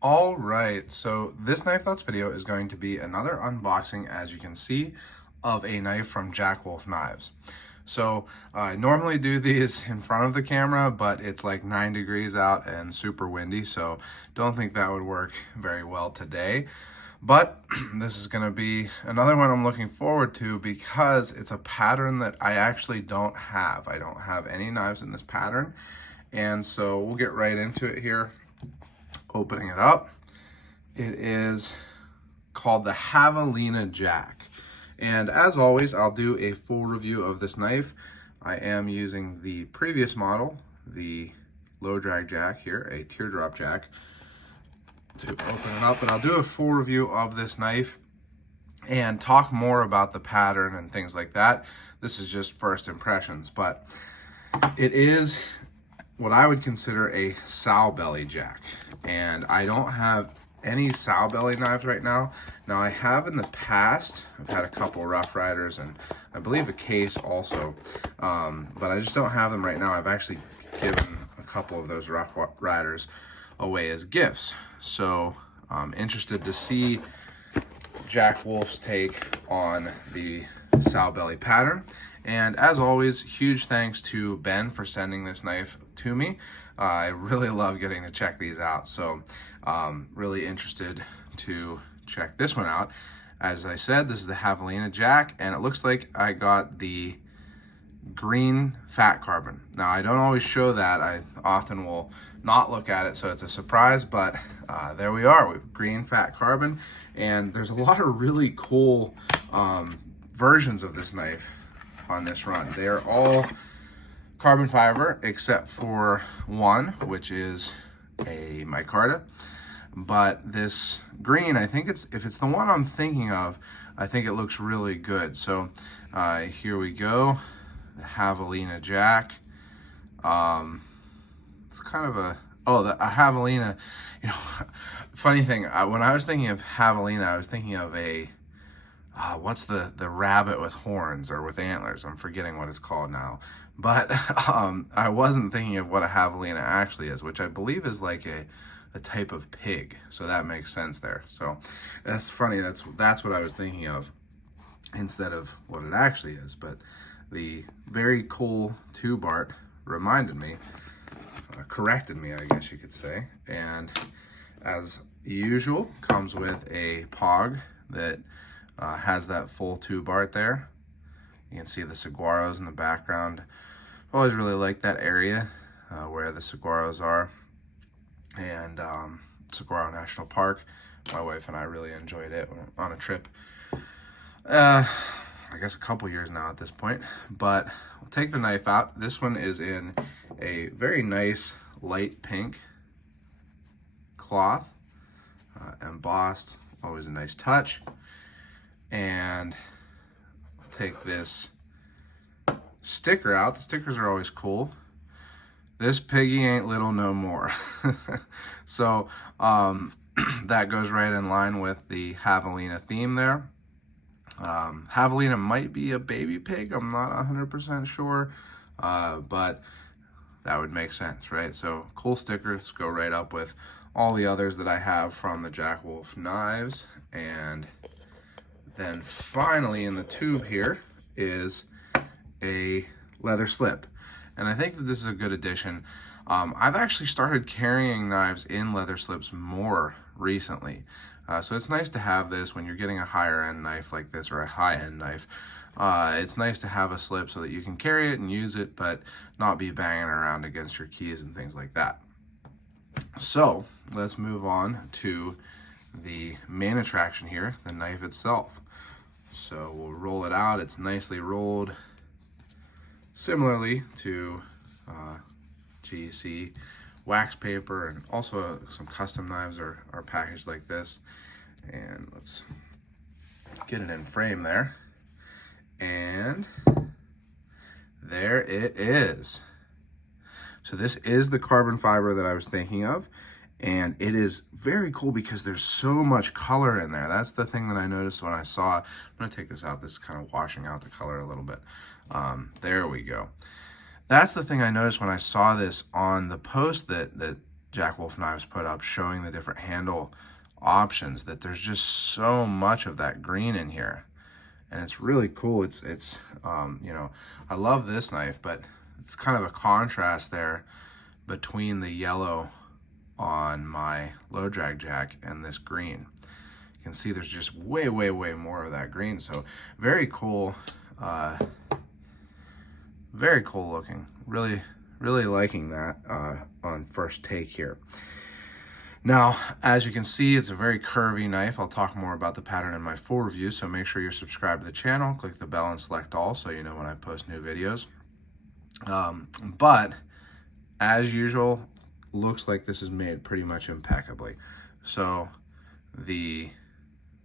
All right, so this Knife Thoughts video is going to be another unboxing, as you can see, of a knife from Jack Wolf Knives. So I normally do these in front of the camera, but it's like 9 degrees out and super windy, so don't think that would work very well today. But this is going to be another one I'm looking forward to because it's a pattern that I actually don't have. I don't have any knives in this pattern, and so we'll get right into it here. Opening it up, it is called the Javelina Jack. And as always, I'll do a full review of this knife. I am using the previous model, the low drag jack here, a teardrop jack, to open it up. And I'll do a full review of this knife and talk more about the pattern and things like that. This is just first impressions, but it is what I would consider a Sowbelly jack. And I don't have any Sowbelly knives right now. Now I have in the past, I've had a couple Rough Riders and I believe a case also, but I just don't have them right now. I've actually given a couple of those Rough Riders away as gifts. So I'm interested to see Jack Wolf's take on the Sowbelly pattern. And as always, huge thanks to Ben for sending this knife to me. I really love getting to check these out. So really interested to check this one out. As I said, this is the Javelina Jack, and it looks like I got the green fat carbon. Now, I don't always show that. I often will not look at it, so it's a surprise, but there we are. We have green fat carbon, and there's a lot of really cool versions of this knife on this run. They are all carbon fiber except for one, which is a micarta. But this green, I think if it's the one I'm thinking of, I think it looks really good. So here we go, the Javelina Jack. It's kind of a Javelina. You know, funny thing, when I was thinking of Javelina, I was thinking of a what's the rabbit with horns or with antlers? I'm forgetting what it's called now. But I wasn't thinking of what a Javelina actually is, which I believe is like a type of pig. So that makes sense there. So that's funny. That's what I was thinking of instead of what it actually is. But the very cool tube art reminded me, corrected me, I guess you could say. And as usual, comes with a POG that has that full tube art there. You can see the saguaros in the background. I've always really liked that area where the saguaros are, and Saguaro National Park. My wife and I really enjoyed it on a trip. I guess a couple years now at this point. But we'll take the knife out. This one is in a very nice light pink cloth, embossed. Always a nice touch. And I'll take this sticker out. The stickers are always cool. This piggy ain't little no more. So that goes right in line with the Javelina theme there. Javelina might be a baby pig. I'm not 100% sure, but that would make sense, right? So cool stickers go right up with all the others that I have from the Jack Wolf knives. And then finally in the tube here is a leather slip. And I think that this is a good addition. I've actually started carrying knives in leather slips more recently. So it's nice to have this when you're getting a higher end knife like this, or a high end knife. It's nice to have a slip so that you can carry it and use it, but not be banging around against your keys and things like that. So let's move on to the main attraction here, the knife itself. So we'll roll it out. It's nicely rolled, similarly to GEC wax paper, and also some custom knives are packaged like this. And let's get it in frame there. And there it is. So this is the carbon fiber that I was thinking of. And it is very cool because there's so much color in there. That's the thing that I noticed when I saw it. I'm gonna take this out. This is kind of washing out the color a little bit. There we go. That's the thing I noticed when I saw this on the post that Jack Wolf Knives put up showing the different handle options, that there's just so much of that green in here, and it's really cool. It's you know, I love this knife, but it's kind of a contrast there between the yellow on my low drag jack and this green. You can see there's just way more of that green. So very cool, very cool looking. Really liking that on first take here. Now, as you can see, it's a very curvy knife. I'll talk more about the pattern in my full review, so make sure you're subscribed to the channel, click the bell and select all so you know when I post new videos. But as usual, looks like this is made pretty much impeccably. So the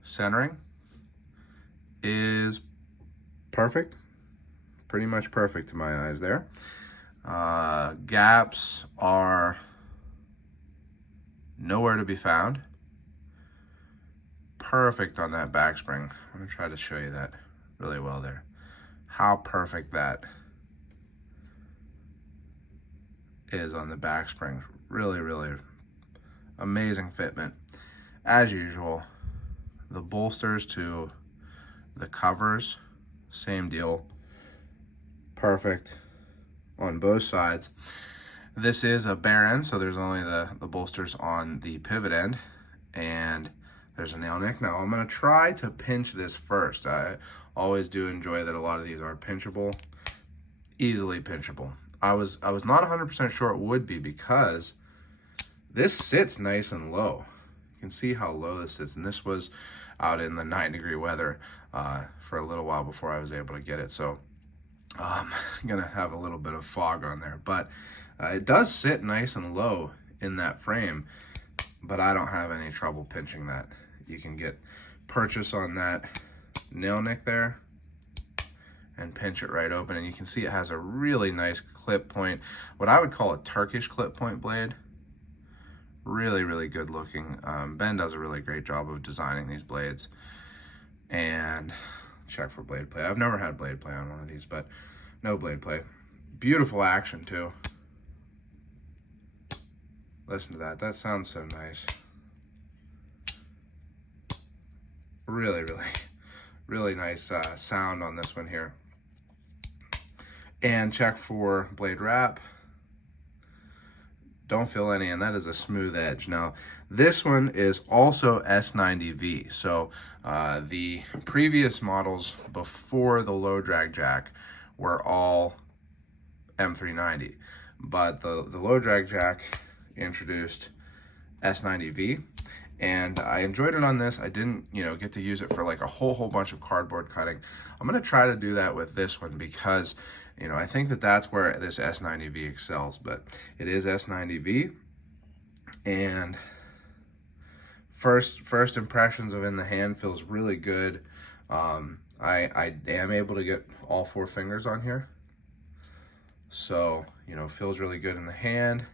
centering is perfect, pretty much perfect to my eyes there. Gaps are nowhere to be found. Perfect on that back spring. I'm gonna try to show you that really well there. How perfect that is on the back spring. Really amazing fitment. As usual, the bolsters to the covers, same deal. Perfect on both sides. This is a bare end, so there's only the bolsters on the pivot end, and there's a nail nick. Now I'm gonna try to pinch this first. I always do enjoy that a lot of these are pinchable, easily pinchable. I was not 100% sure it would be, because this sits nice and low. You can see how low this sits, and this was out in the 9-degree weather for a little while before I was able to get it. So I'm gonna have a little bit of fog on there, but it does sit nice and low in that frame, but I don't have any trouble pinching that. You can get purchase on that nail nick there and pinch it right open, and you can see it has a really nice clip point, what I would call a Turkish clip point blade. Really good looking. Ben does a really great job of designing these blades. And check for blade play. I've never had blade play on one of these, but no blade play. Beautiful action too. Listen to that. That sounds so nice. Really nice sound on this one here. And check for blade wrap. Don't feel any, and that is a smooth edge. Now, this one is also S90V. So the previous models before the low drag jack were all M390, but the low drag jack introduced S90V, and I enjoyed it on this. I didn't, get to use it for like a whole bunch of cardboard cutting. I'm gonna try to do that with this one, because I think that's where this S90V excels, but it is S90V. And first impressions of in the hand feels really good. I am able to get all 4 fingers on here. So, feels really good in the hand.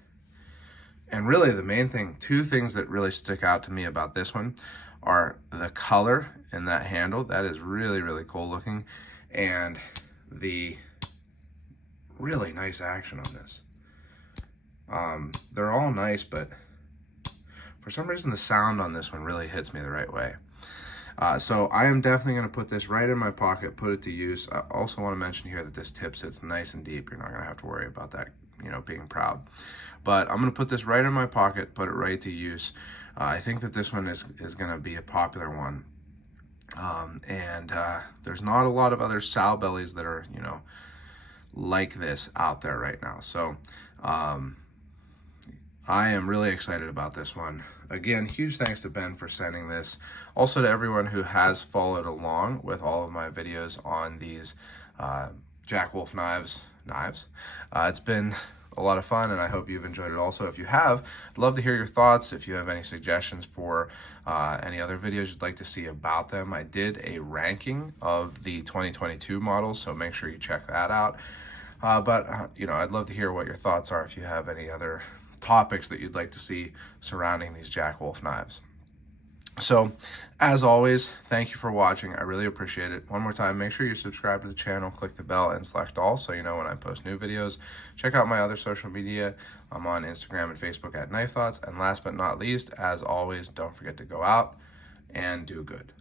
And really the main thing, 2 things that really stick out to me about this one are the color in that handle. That is really cool looking. And the really nice action on this. They're all nice, but for some reason the sound on this one really hits me the right way. So I am definitely going to put this right in my pocket, put it to use. I also want to mention here that this tip sits nice and deep. You're not going to have to worry about that, being proud. But I'm going to put this right in my pocket, put it right to use. I think that this one is going to be a popular one. And there's not a lot of other Sowbellys that are, like this out there right now. So I am really excited about this one. Again, huge thanks to Ben for sending this. Also to everyone who has followed along with all of my videos on these Jack Wolf knives. It's been a lot of fun, and I hope you've enjoyed it also. If you have, I'd love to hear your thoughts. If you have any suggestions for any other videos you'd like to see about them. I did a ranking of the 2022 models, so make sure you check that out. But I'd love to hear what your thoughts are if you have any other topics that you'd like to see surrounding these Jack Wolf knives. So, as always, thank you for watching. I really appreciate it. One more time, make sure you subscribe to the channel, click the bell, and select all so you know when I post new videos. Check out my other social media. I'm on Instagram and Facebook at Knife Thoughts. And last but not least, as always, don't forget to go out and do good.